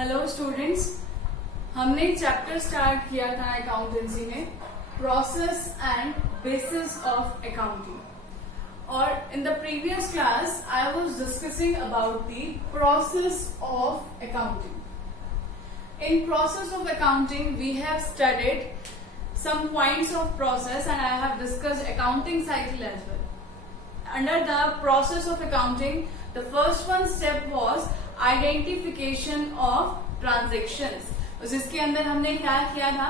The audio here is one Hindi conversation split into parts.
हेलो स्टूडेंट्स, हमने चैप्टर स्टार्ट किया था अकाउंटेंसी में process and basis of accounting. और in the previous class I was discussing about the process of accounting. In process of accounting we have studied some points of process and I have discussed accounting cycle as well. Under the process of accounting, the first one step was identification of transactions. जिसके अंदर हमने क्या किया था?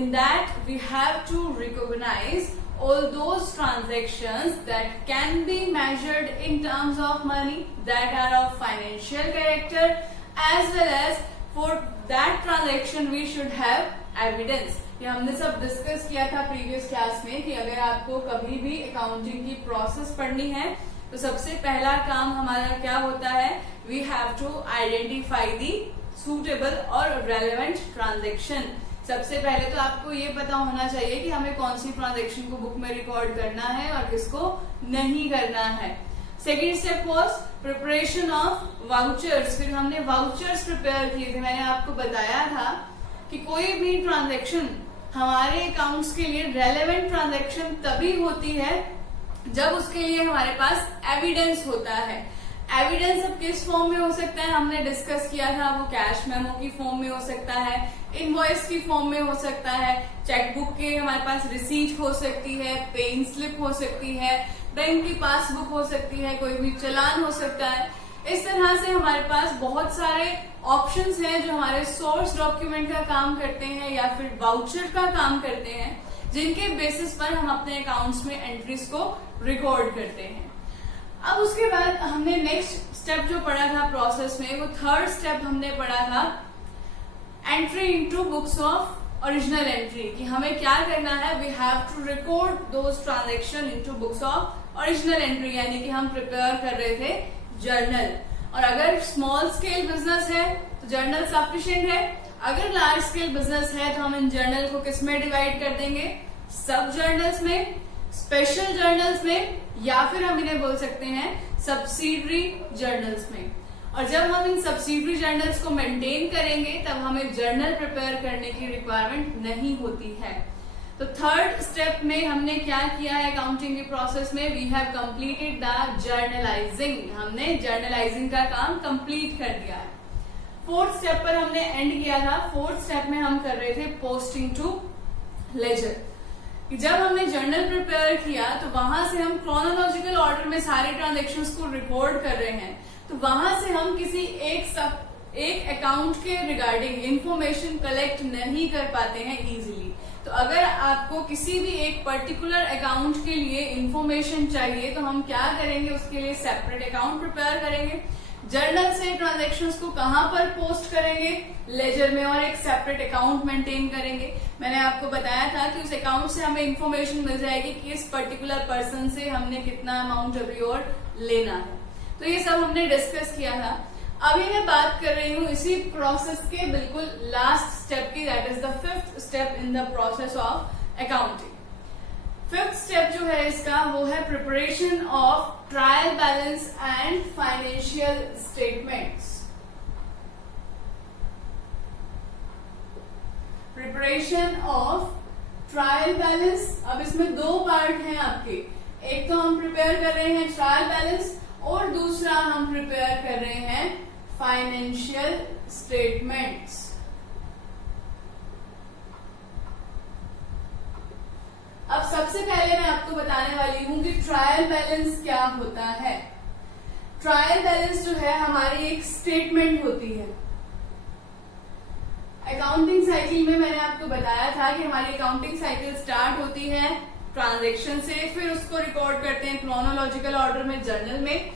In that we have to recognize all those transactions that can be measured in terms of money, that are of financial character, as well as for that transaction we should have evidence. ये हमने सब डिस्कस किया था प्रीवियस क्लास में कि अगर आपको कभी भी अकाउंटिंग की प्रोसेस पढ़नी है तो सबसे पहला काम हमारा क्या होता है? We have to identify the suitable और रेलेवेंट ट्रांजेक्शन। सबसे पहले तो आपको ये पता होना चाहिए कि हमें कौन सी ट्रांजेक्शन को बुक में रिकॉर्ड करना है और किसको नहीं करना है। Second step was preparation of vouchers. फिर हमने वाउचर्स प्रिपेयर किए थे। मैंने आपको बताया था कि कोई भी ट्रांजेक्शन हमारे अकाउंट्स के लिए रेलेवेंट ट्रांजैक्शन तभी होती है जब उसके लिए हमारे पास एविडेंस होता है। एविडेंस अब किस फॉर्म में हो सकता है हमने डिस्कस किया था। वो कैश मेमो की फॉर्म में हो सकता है, इनवॉइस की फॉर्म में हो सकता है, चेकबुक के हमारे पास रिसीट हो सकती है, पेइंग स्लिप हो सकती है, बैंक की पासबुक हो सकती है, कोई भी चालान हो सकता है। इस तरह से हमारे पास बहुत सारे ऑप्शंस हैं जो हमारे सोर्स डॉक्यूमेंट का काम करते हैं या फिर वाउचर का काम करते हैं, जिनके बेसिस पर हम अपने अकाउंट्स में एंट्रीज को रिकॉर्ड करते हैं। अब उसके बाद हमने नेक्स्ट स्टेप जो पढ़ा था प्रोसेस में, वो थर्ड स्टेप हमने पढ़ा था entry into books of original entry, कि हमें क्या करना है? We have to record those transaction into books of original entry, यानी कि हम प्रिपेयर कर रहे थे जर्नल। और अगर स्मॉल स्केल बिजनेस है तो जर्नल सफिशिएंट है। अगर लार्ज स्केल बिजनेस है तो हम इन जर्नल को किस में डिवाइड कर देंगे? सब जर्नल्स में, स्पेशल जर्नल्स में, या फिर हम इन्हें बोल सकते हैं सब्सिडरी जर्नल्स में। और जब हम इन सब्सिडरी जर्नल्स को मेंटेन करेंगे तब हमें जर्नल प्रिपेयर करने की रिक्वायरमेंट नहीं होती है। तो थर्ड स्टेप में हमने क्या किया है अकाउंटिंग के प्रोसेस में? We have completed the journalising. हमने जर्नलाइजिंग का काम कंप्लीट कर दिया है। फोर्थ स्टेप पर हमने एंड किया था। फोर्थ स्टेप में हम कर रहे थे पोस्टिंग टू लेजर। जब हमने जर्नल प्रिपेयर किया तो वहां से हम क्रोनोलॉजिकल ऑर्डर में सारे ट्रांजेक्शंस को रिकॉर्ड कर रहे हैं, तो वहां से हम किसी एक अकाउंट के रिगार्डिंग इंफॉर्मेशन कलेक्ट नहीं कर पाते हैं इजीली। तो अगर आपको किसी भी एक पर्टिकुलर अकाउंट के लिए इंफॉर्मेशन चाहिए तो हम क्या करेंगे? उसके लिए सेपरेट अकाउंट प्रिपेयर करेंगे। जर्नल से ट्रांजैक्शंस को कहां पर पोस्ट करेंगे? लेजर में, और एक सेपरेट अकाउंट मेंटेन करेंगे। मैंने आपको बताया था कि उस अकाउंट से हमें इंफॉर्मेशन मिल जाएगी कि इस पर्टिकुलर पर्सन से हमने कितना अमाउंट अभी और लेना है। तो ये सब हमने डिस्कस किया था। अभी मैं बात कर रही हूँ इसी प्रोसेस के बिल्कुल लास्ट स्टेप की, that is the fifth step in the process of accounting. Fifth step जो है इसका वो है preparation of trial balance and financial statements. Preparation of trial balance. अब इसमें दो पार्ट हैं आपके, एक तो हम प्रिपेयर कर रहे हैं ट्रायल बैलेंस और दूसरा हम प्रिपेयर कर रहे हैं फाइनेंशियल स्टेटमेंट्स। अब सबसे पहले मैं आपको बताने वाली हूं कि ट्रायल बैलेंस क्या होता है। ट्रायल बैलेंस जो है हमारी एक स्टेटमेंट होती है। अकाउंटिंग साइकिल में मैंने आपको बताया था कि हमारी अकाउंटिंग साइकिल स्टार्ट होती है ट्रांजैक्शन से, फिर उसको रिकॉर्ड करते हैं क्रोनोलॉजिकल ऑर्डर में जर्नल में,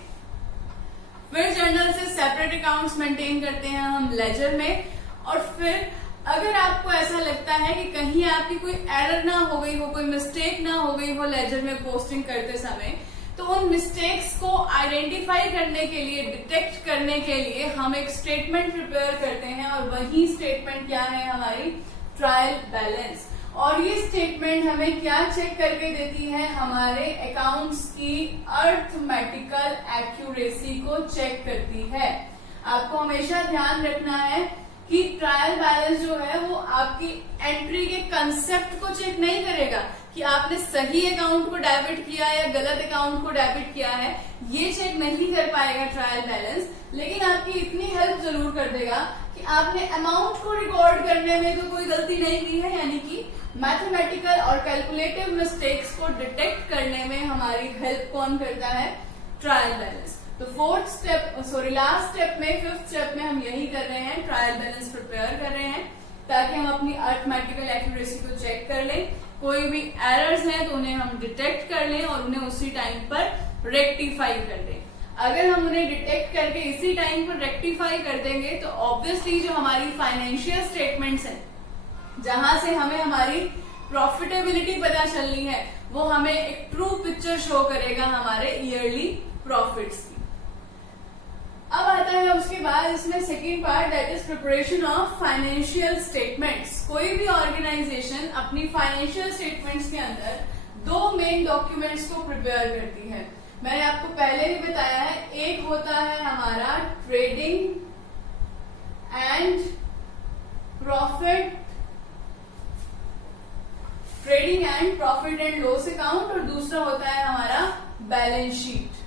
फिर जर्नल से सेपरेट अकाउंट्स मेंटेन करते हैं हम लेजर में, और फिर अगर आपको ऐसा लगता है कि कहीं आपकी कोई एरर ना हो गई हो, कोई मिस्टेक ना हो गई हो लेजर में पोस्टिंग करते समय, तो उन मिस्टेक्स को आइडेंटिफाई करने के लिए, डिटेक्ट करने के लिए हम एक स्टेटमेंट प्रिपेयर करते हैं, और वही स्टेटमेंट क्या है? हमारी ट्रायल बैलेंस। और ये स्टेटमेंट हमें क्या चेक करके देती है? हमारे अकाउंट्स की अर्थमेटिकल एक्यूरेसी को चेक करती है। आपको हमेशा ध्यान रखना है कि ट्रायल बैलेंस जो है वो आपकी एंट्री के कंसेप्ट को चेक नहीं करेगा कि आपने सही अकाउंट को डेबिट किया या गलत अकाउंट को डेबिट किया है, ये चेक नहीं कर पाएगा ट्रायल बैलेंस, लेकिन आपकी इतनी हेल्प जरूर कर देगा कि आपने अमाउंट को रिकॉर्ड करने में तो कोई गलती नहीं की है, यानी कि मैथमेटिकल और कैलकुलेटिव मिस्टेक्स को डिटेक्ट करने में हमारी हेल्प कौन करता है? Trial balance. तो लास्ट स्टेप में, फिफ्थ स्टेप में हम यही कर रहे हैं, ट्रायल बैलेंस प्रिपेयर कर रहे हैं ताकि हम अपनी अरिथमेटिकल एक्यूरेसी को चेक कर लें, कोई भी एरर्स हैं तो उन्हें हम डिटेक्ट कर लें और उन्हें उसी टाइम पर रेक्टिफाई कर दें। अगर हम उन्हें डिटेक्ट करके इसी टाइम पर रेक्टिफाई कर देंगे तो ऑब्वियसली जो हमारी फाइनेंशियल स्टेटमेंट्स हैं, जहां से हमें हमारी प्रॉफिटेबिलिटी पता चलनी है, वो हमें एक ट्रू पिक्चर शो करेगा हमारे ईयरली प्रॉफिट्स की। अब आता है उसके बाद इसमें second part, that is preparation of financial statements. कोई भी ऑर्गेनाइजेशन अपनी फाइनेंशियल स्टेटमेंट्स के अंदर दो मेन डॉक्यूमेंट्स को प्रिपेयर करती है। मैंने आपको पहले भी बताया है, एक होता है हमारा trading and profit and loss account, और दूसरा होता है हमारा बैलेंस शीट।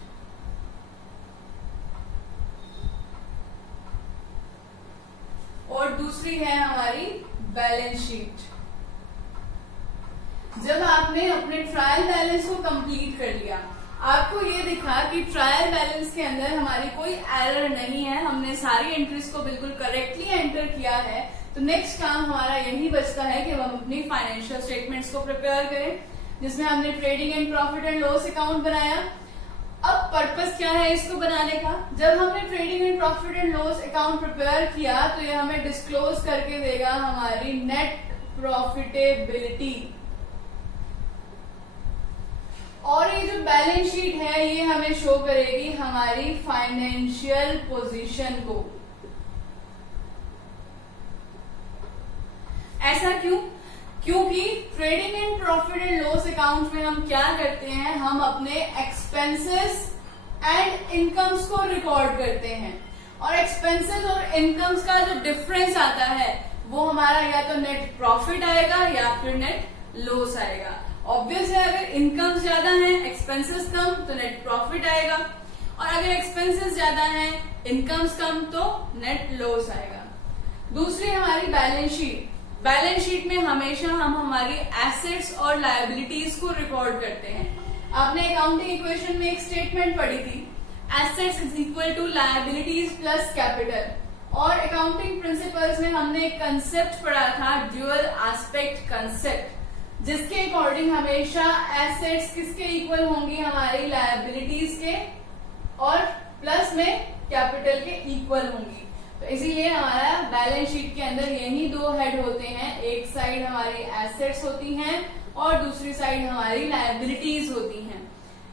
और दूसरी है हमारी बैलेंस शीट। जब आपने अपने ट्रायल बैलेंस को कंप्लीट कर लिया, आपको ये दिखा कि ट्रायल बैलेंस के अंदर हमारी कोई एरर नहीं है, हमने सारी एंट्रीज को बिल्कुल करेक्टली एंटर किया है, तो नेक्स्ट काम हमारा यही बचता है कि हम अपनी फाइनेंशियल स्टेटमेंट्स को प्रिपेयर करें, जिसमें हमने trading and profit and loss account बनाया। अब पर्पस क्या है इसको बनाने का? जब हमने trading and profit and loss account prepare किया तो ये हमें डिस्क्लोज करके देगा हमारी नेट प्रॉफिटेबिलिटी, और ये जो बैलेंस शीट है ये हमें शो करेगी हमारी फाइनेंशियल पोजीशन को। ऐसा क्यों? क्योंकि trading and profit and loss account में हम क्या करते हैं, हम अपने एक्सपेंसेस एंड इनकम्स को रिकॉर्ड करते हैं, और एक्सपेंसेस और इनकम्स का जो डिफरेंस आता है वो हमारा या तो नेट प्रॉफिट आएगा या फिर नेट लॉस आएगा। ऑब्वियस है, अगर इनकम ज्यादा है, एक्सपेंसेस कम, तो नेट प्रॉफिट आएगा, और अगर एक्सपेंसेस ज्यादा है, इनकम्स कम, तो नेट लॉस आएगा। दूसरी हमारी बैलेंस शीट। बैलेंस शीट में हमेशा हम हमारी एसेट्स और लायबिलिटीज को रिकॉर्ड करते हैं। आपने अकाउंटिंग इक्वेशन में एक स्टेटमेंट पढ़ी थी, assets is equal to liabilities plus capital, और अकाउंटिंग प्रिंसिपल्स में हमने एक कंसेप्ट पढ़ा था, ड्यूअल एस्पेक्ट कंसेप्ट, जिसके अकॉर्डिंग हमेशा एसेट्स किसके इक्वल होंगी, हमारी लायबिलिटीज के, और प्लस में कैपिटल के इक्वल होंगी। तो इसीलिए हमारा बैलेंस शीट के अंदर यही दो हेड होते हैं, एक साइड हमारी एसेट्स होती हैं और दूसरी साइड हमारी लायबिलिटीज होती हैं।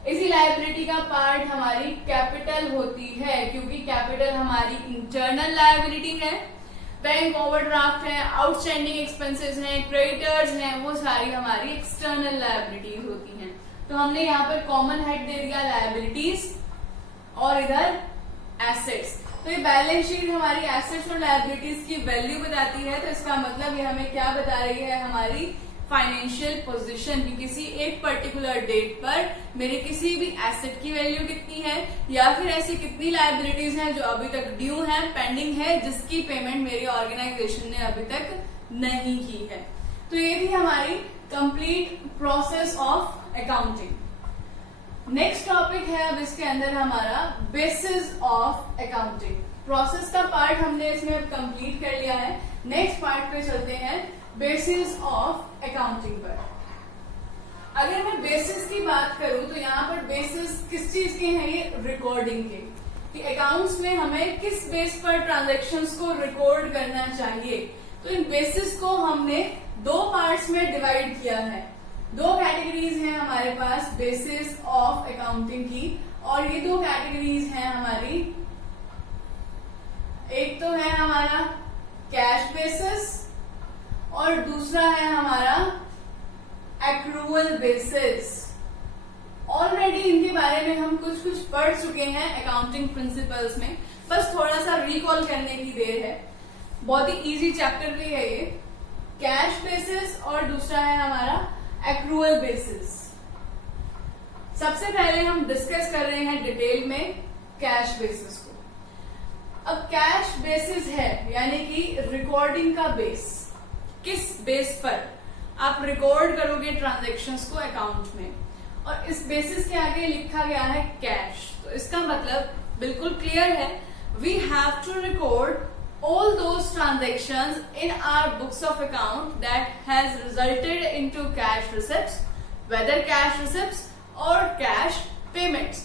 इसी लायबिलिटी का पार्ट हमारी कैपिटल होती है, क्योंकि कैपिटल हमारी इंटरनल लायबिलिटी है, बैंक ओवरड्राफ्ट है, आउटस्टैंडिंग एक्सपेंसेस हैं, क्रेडिटर्स हैं, वो सारी हमारी एक्सटर्नल लायबिलिटीज होती हैं। तो हमने यहाँ पर कॉमन हेड दे दिया लायबिलिटीज और इधर एसेट्स। तो ये बैलेंस शीट हमारी एसेट्स और लायबिलिटीज की वैल्यू बताती है, तो इसका मतलब ये हमें क्या बता रही है, हमारी फाइनेंशियल पोजीशन की किसी एक पर्टिकुलर डेट पर मेरी किसी भी एसेट की वैल्यू कितनी है, या फिर ऐसी कितनी लायबिलिटीज हैं जो अभी तक ड्यू है, पेंडिंग है, जिसकी पेमेंट मेरी ऑर्गेनाइजेशन ने अभी तक नहीं की है। तो ये थी हमारी complete process of accounting. Next topic है अब इसके अंदर हमारा बेसिस ऑफ अकाउंटिंग। प्रोसेस का पार्ट हमने इसमें कंप्लीट कर लिया है, नेक्स्ट पार्ट पे चलते हैं बेसिस ऑफ अकाउंटिंग पर। अगर मैं बेसिस की बात करूं तो यहाँ पर बेसिस किस चीज के हैं, ये रिकॉर्डिंग के, कि अकाउंट्स में हमें किस बेस पर ट्रांजैक्शंस को रिकॉर्ड करना चाहिए। तो इन बेसिस को हमने दो पार्ट्स में डिवाइड किया है, दो कैटेगरीज हैं हमारे पास बेसिस ऑफ अकाउंटिंग की, और ये दो कैटेगरीज हैं हमारी, एक तो है हमारा कैश बेसिस और दूसरा है हमारा एक्रूअल बेसिस। ऑलरेडी इनके बारे में हम कुछ पढ़ चुके हैं अकाउंटिंग प्रिंसिपल्स में, बस थोड़ा सा रिकॉल करने की देर है। बहुत ही इजी चैप्टर भी है ये, कैश बेसिस और दूसरा है हमारा एक्रूअल बेसिस। सबसे पहले हम डिस्कस कर रहे हैं डिटेल में कैश बेसिस को। अब कैश बेसिस है यानी कि रिकॉर्डिंग का बेस, किस बेस पर आप रिकॉर्ड करोगे ट्रांजैक्शंस को अकाउंट में, और इस बेसिस के आगे लिखा गया है कैश। तो इसका मतलब बिल्कुल क्लियर है, we have to record all those transactions in our books of account that has resulted into cash receipts, whether cash receipts or cash payments,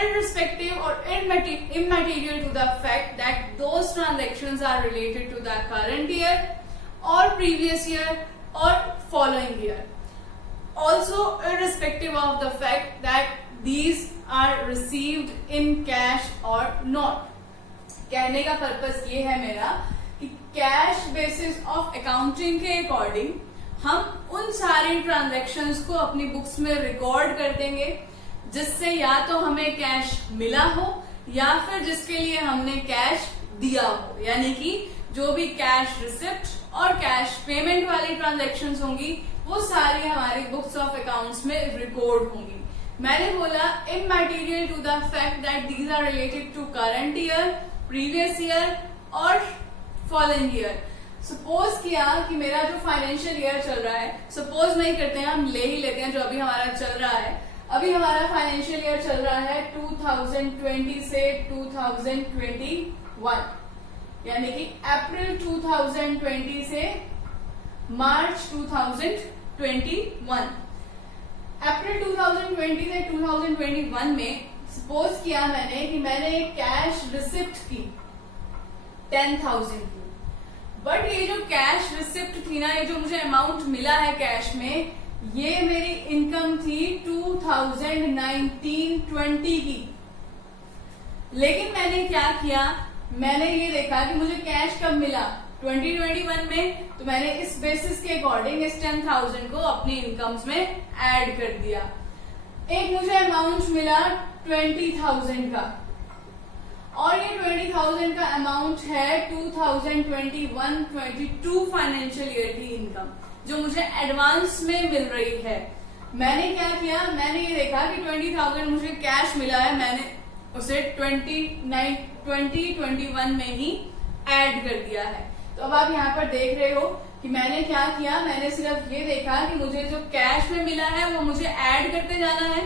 irrespective or immaterial to the fact that those transactions are related to the current year or previous year or following year. Also irrespective of the fact that these are received in cash or not. कहने का पर्पस ये है मेरा कि कैश बेसिस ऑफ अकाउंटिंग के अकॉर्डिंग हम उन सारे ट्रांजैक्शंस को अपनी बुक्स में रिकॉर्ड कर देंगे जिससे या तो हमें कैश मिला हो या फिर जिसके लिए हमने कैश दिया हो, यानी कि जो भी कैश रिसिप्ट और कैश पेमेंट वाली ट्रांजैक्शंस होंगी वो सारी हमारी बुक्स ऑफ अकाउंट्स में रिकॉर्ड होंगी। मैंने बोला immaterial to the fact that these are related to current year, previous year और फॉलोइंग ईयर। सपोज किया कि मेरा जो फाइनेंशियल ईयर चल रहा है, सपोज नहीं करते हैं, हम ले ही लेते हैं जो अभी हमारा चल रहा है। अभी हमारा फाइनेंशियल ईयर चल रहा है 2020 से 2021, यानी कि अप्रैल 2020 से मार्च 2021। अप्रैल 2020 से 2021 में सपोज किया मैंने कि मैंने एक कैश रिसिप्ट की 10,000 की, बट ये जो कैश रिसिप्ट थी ना, ये जो मुझे अमाउंट मिला है कैश में, ये मेरी इनकम थी 2019-20 की। लेकिन मैंने क्या किया, मैंने ये देखा कि मुझे कैश कब मिला 2021 में, तो मैंने इस बेसिस के अकॉर्डिंग इस 10,000 को अपनी इनकम्स में ऐड कर दिया। एक मुझे अमाउंट मिला 20,000 का, और ये 20,000 का अमाउंट है 2021-22 फाइनेंशियल ईयर की इनकम जो मुझे एडवांस में मिल रही है। मैंने क्या किया, मैंने ये देखा कि 20,000 मुझे कैश मिला है, मैंने उसे 2021 में ही ऐड कर दिया है। तो अब आप यहाँ पर देख रहे हो कि मैंने क्या किया, मैंने सिर्फ ये देखा कि मुझे जो कैश में मिला है वो मुझे ऐड करते जाना है,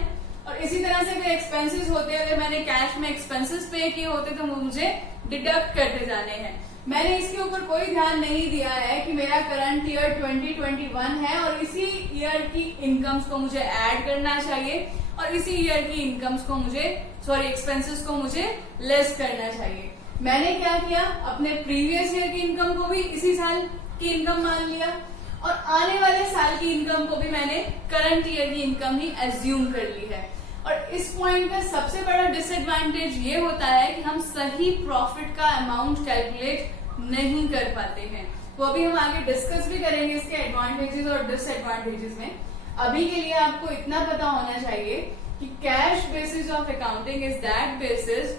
और इसी तरह से अगर एक्सपेंसेस होते, अगर मैंने कैश में एक्सपेंसेस पे किए होते तो वो मुझे डिडक्ट करते जाने हैं। मैंने इसके ऊपर कोई ध्यान नहीं दिया है कि मेरा करंट ईयर 2021 है और इसी ईयर की इनकम्स को मुझे ऐड करना चाहिए और इसी ईयर की इनकम्स को मुझे एक्सपेंसेस को मुझे लेस करना चाहिए। मैंने क्या किया, अपने प्रीवियस ईयर की इनकम को भी इसी साल की इनकम मान लिया और आने वाले साल की इनकम को भी मैंने करंट ईयर की इनकम ही एज्यूम कर ली है। और इस पॉइंट का सबसे बड़ा डिसएडवांटेज ये होता है कि हम सही प्रॉफिट का अमाउंट कैलकुलेट नहीं कर पाते हैं। वो अभी हम आगे डिस्कस भी करेंगे इसके एडवांटेजेस और डिसएडवांटेजेस में। अभी के लिए आपको इतना पता होना चाहिए कि cash basis of accounting is that basis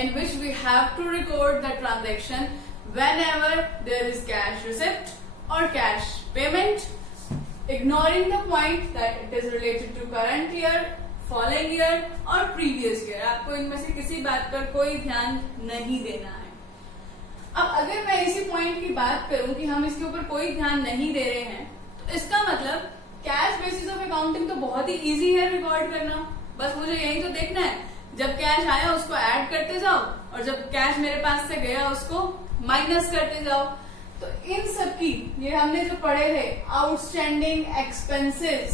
in which we have to record the transaction whenever there is cash receipt or cash payment, ignoring the point that it is related to current year, following year or previous year। आपको इनमें से किसी बात पर कोई ध्यान नहीं देना है। अब अगर मैं इसी पॉइंट की बात करूं कि हम इसके ऊपर कोई ध्यान नहीं दे रहे हैं, तो इसका मतलब कैश बेसिस ऑफ अकाउंटिंग तो बहुत ही इजी है रिकॉर्ड करना। बस मुझे यही तो देखना है, जब कैश आया उसको ऐड करते जाओ और जब कैश मेरे पास से गया उसको माइनस करते जाओ। तो इन सब की, ये हमने जो पढ़े थे आउटस्टैंडिंग एक्सपेंसेस,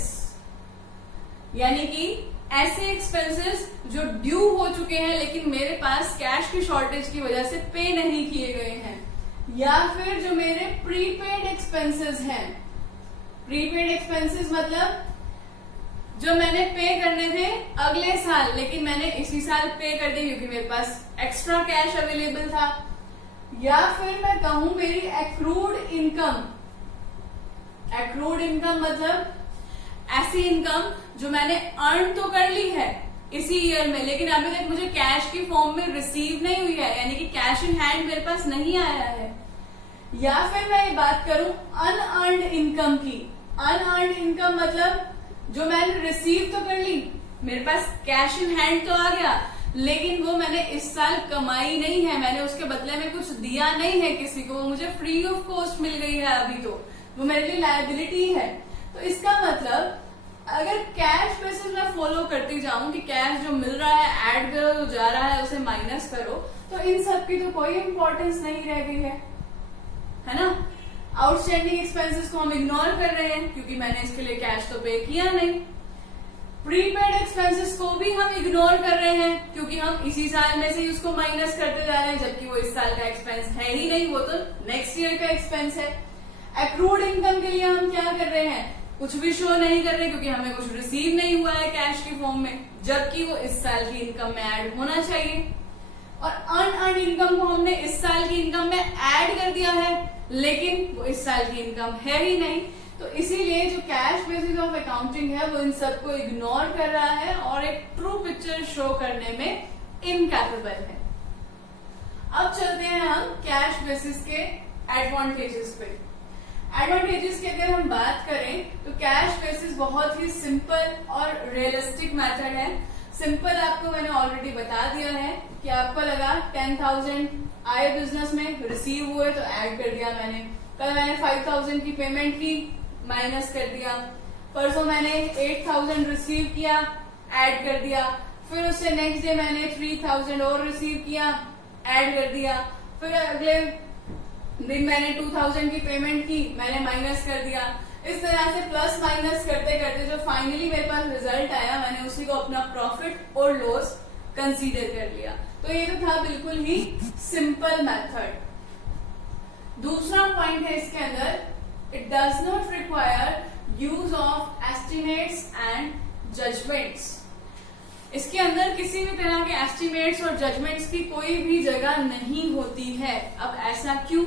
यानी कि ऐसे एक्सपेंसेस जो ड्यू हो चुके हैं लेकिन मेरे पास कैश की शॉर्टेज की वजह से पे नहीं किए गए हैं, या फिर जो मेरे प्रीपेड एक्सपेंसेस हैं। प्रीपेड एक्सपेंसेस मतलब जो मैंने पे करने थे अगले साल लेकिन मैंने इसी साल पे कर दी क्योंकि मेरे पास एक्स्ट्रा कैश अवेलेबल था, या फिर मैं कहूं मेरी एक्रूड इनकम। एक्रूड इनकम मतलब ऐसी इनकम जो मैंने अर्न तो कर ली है इसी ईयर में लेकिन अभी तक मुझे कैश की फॉर्म में रिसीव नहीं हुई है, यानी कि कैश इन हैंड मेरे पास नहीं आया है। या फिर मैं ये बात करूं अनअर्न्ड इनकम की। अनअर्न्ड इनकम मतलब जो मैंने रिसीव तो कर ली, मेरे पास कैश इन हैंड तो आ गया, लेकिन वो मैंने इस साल कमाई नहीं है, मैंने उसके बदले में कुछ दिया नहीं है किसी को, वो मुझे फ्री ऑफ कॉस्ट मिल गई है अभी, तो वो मेरे लिए लायबिलिटी है। तो इसका मतलब अगर कैश बेसिस में फॉलो करती जाऊं कि कैश जो मिल रहा है ऐड करो, जो जा रहा है उसे माइनस करो, तो इन सब की तो कोई इंपॉर्टेंस नहीं रह गई है ना। आउटस्टैंडिंग एक्सपेंसेस को हम इग्नोर कर रहे हैं क्योंकि मैंने इसके लिए कैश तो पे किया नहीं। प्रीपेड एक्सपेंसेस को भी हम इग्नोर कर रहे हैं क्योंकि हम इसी साल में से ही उसको माइनस करते जा रहे हैं, जबकि वो इस साल का एक्सपेंस है ही नहीं, वो तो नेक्स्ट ईयर का एक्सपेंस है। एक्रूड इनकम के लिए हम क्या कर रहे हैं, कुछ भी शो नहीं कर रहे क्योंकि हमें कुछ रिसीव नहीं हुआ है कैश की फॉर्म में, जबकि वो इस साल की इनकम में ऐड होना चाहिए। और अनअर्न्ड इनकम को हमने इस साल की इनकम में ऐड कर दिया है, लेकिन वो इस साल की इनकम है ही नहीं। तो इसीलिए जो कैश बेसिस ऑफ अकाउंटिंग है वो इन सबको इग्नोर कर रहा है और एक ट्रू पिक्चर शो करने में इनकैपेबल है। अब चलते हैं हम कैश बेसिस के एडवांटेजेस पे। एडवांटेजेस की अगर हम बात करें तो कैश बेसिस बहुत ही सिंपल और रियलिस्टिक मेथड है। सिंपल आपको मैंने ऑलरेडी बता दिया है कि आपको लगा 10,000 आए बिजनेस में, रिसीव हुए तो ऐड कर दिया मैंने। कल मैंने 5,000 की पेमेंट की, माइनस कर दिया। परसों मैंने 8,000 रिसीव किया, ऐड कर दिया। फिर उससे नेक्स्ट डे मैंने 3,000 और रिसीव किया, ऐड कर दिया। फिर अगले दिन मैंने 2,000 की पेमेंट की, मैंने माइनस कर दिया। इस तरह से प्लस माइनस करते करते जो फाइनली मेरे पास रिजल्ट आया, मैंने उसी को अपना प्रॉफिट और लॉस कंसीडर कर लिया। तो ये तो था बिल्कुल ही सिंपल मेथड। दूसरा पॉइंट है इसके अंदर, it does not require use of estimates and judgements. इसके अंदर किसी भी तरह के एस्टिमेट्स और जजमेंट्स की कोई भी जगह नहीं होती है। अब ऐसा क्यों?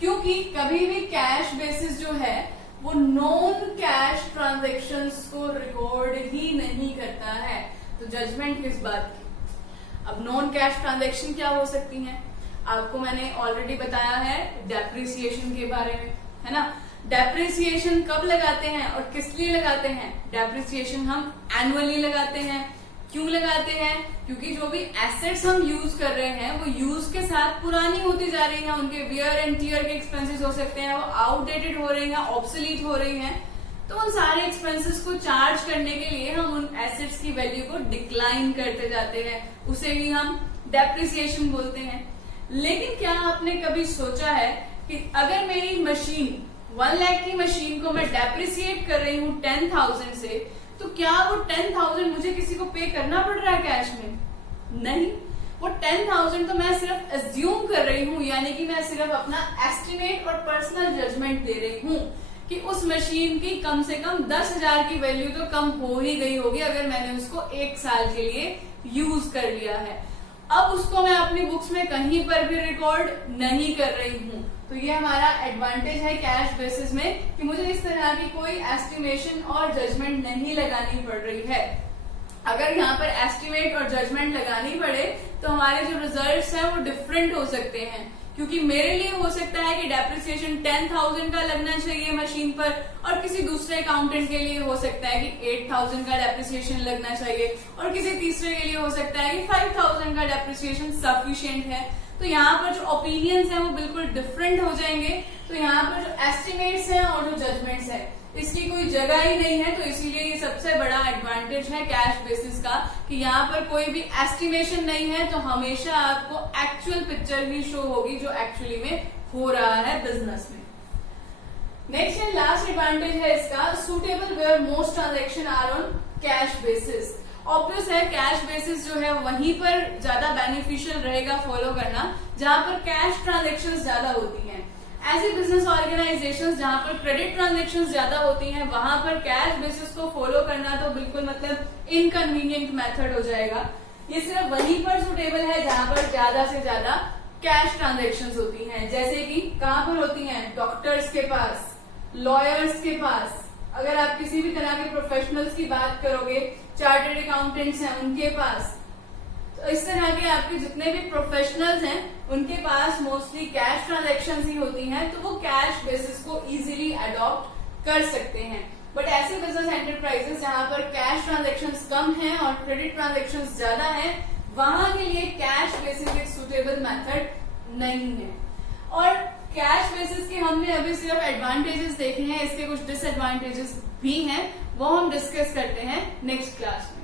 क्योंकि कभी भी कैश बेसिस जो है वो नॉन कैश ट्रांजैक्शंस को रिकॉर्ड ही नहीं करता है। तो जजमेंट किस बात की? अब नॉन कैश ट्रांजैक्शन क्या हो सकती हैं? आपको मैंने ऑलरेडी बताया है डेप्रिसिएशन के बारे में, है ना। डेप्रिसिएशन कब लगाते हैं और किस लिए लगाते हैं? डेप्रिसिएशन हम एनुअली लगाते हैं। क्यों लगाते हैं? क्योंकि जो भी एसेट्स हम यूज कर रहे हैं वो यूज के साथ पुरानी होती जा रही हैं, उनके वियर एंड टीयर के एक्सपेंसेस हो सकते हैं, वो आउटडेटेड हो रही हैं, ऑब्सोलीट हो रही हैं। तो उन सारे एक्सपेंसेस को चार्ज करने के लिए हम उन एसेट्स की वैल्यू को डिक्लाइन करते जाते हैं, उसे ही हम डेप्रिसिएशन बोलते हैं। लेकिन क्या आपने कभी सोचा है कि अगर मेरी मशीन 1 लाख की मशीन को मैं डेप्रिसिएट कर रही हूँ 10,000 से, तो क्या वो 10,000 मुझे किसी को पे करना पड़ रहा है कैश में? नहीं, वो 10,000 तो मैं सिर्फ एज्यूम कर रही हूँ, यानी कि मैं सिर्फ अपना एस्टिमेट और पर्सनल जजमेंट दे रही हूँ कि उस मशीन की कम से कम 10,000 की वैल्यू तो कम हो ही गई होगी अगर मैंने उसको 1 साल के लिए यूज कर लिया है। अब उसको मैं अपनी बुक्स में कहीं पर भी रिकॉर्ड नहीं कर रही हूँ। तो ये हमारा एडवांटेज है कैश बेसिस में कि मुझे इस तरह की कोई एस्टिमेशन और जजमेंट नहीं लगानी पड़ रही है। अगर यहाँ पर एस्टिमेट और जजमेंट लगानी पड़े तो हमारे जो रिजल्ट्स हैं वो डिफरेंट हो सकते हैं, क्योंकि मेरे लिए हो सकता है कि डेप्रिसिएशन 10,000 का लगना चाहिए मशीन पर और किसी दूसरे अकाउंटेंट के लिए हो सकता है कि 8,000 का डेप्रिसिएशन लगना चाहिए और किसी तीसरे के लिए हो सकता है कि 5,000 का डेप्रिसिएशन सफिशिएंट है। तो यहाँ पर जो ओपिनियंस हैं वो बिल्कुल डिफरेंट हो जाएंगे। तो यहाँ पर जो एस्टिमेट्स हैं और जो जजमेंट्स हैं इसकी कोई जगह ही नहीं है। तो इसीलिए ये सबसे बड़ा एडवांटेज है कैश बेसिस का कि यहाँ पर कोई भी एस्टिमेशन नहीं है, तो हमेशा आपको एक्चुअल पिक्चर ही शो होगी जो एक्चुअली में हो रहा है बिजनेस में। नेक्स्ट एंड लास्ट एडवांटेज है इसका, suitable where most transaction are on cash basis. Obvious है कैश बेसिस जो है वहीं पर ज्यादा बेनिफिशियल रहेगा फॉलो करना जहां पर कैश ट्रांजेक्शंस ज्यादा होती हैं। ऐसी बिजनेस ऑर्गेनाइजेशंस जहां पर क्रेडिट ट्रांजेक्शंस ज्यादा होती हैं वहां पर कैश बेसिस को फॉलो करना तो बिल्कुल मतलब इनकन्वीनियंट मेथड हो जाएगा। ये सिर्फ वहीं पर सुटेबल है जहां पर ज्यादा से ज्यादा कैश ट्रांजेक्शंस होती हैं। जैसे कि कहां पर होती हैं? डॉक्टर्स के पास, लॉयर्स के पास। अगर आप किसी भी तरह के प्रोफेशनल्स की बात करोगे, चार्टर्ड अकाउंटेंट्स हैं उनके पास, तो इस तरह के आपके जितने भी प्रोफेशनल्स हैं उनके पास मोस्टली कैश ट्रांजैक्शंस ही होती हैं, तो वो कैश बेसिस को इजीली अडॉप्ट कर सकते हैं। बट ऐसे बिजनेस एंटरप्राइजेस जहां पर कैश ट्रांजैक्शंस कम हैं और क्रेडिट ट्रांजैक्शंस ज्यादा हैं, वहां के लिए कैश बेसिस एक सुटेबल मेथड नहीं है। और कैश बेसिस के हमने अभी सिर्फ एडवांटेजेस देखे हैं, इसके कुछ डिसएडवांटेजेस भी हैं, वो हम डिस्कस करते हैं नेक्स्ट क्लास में।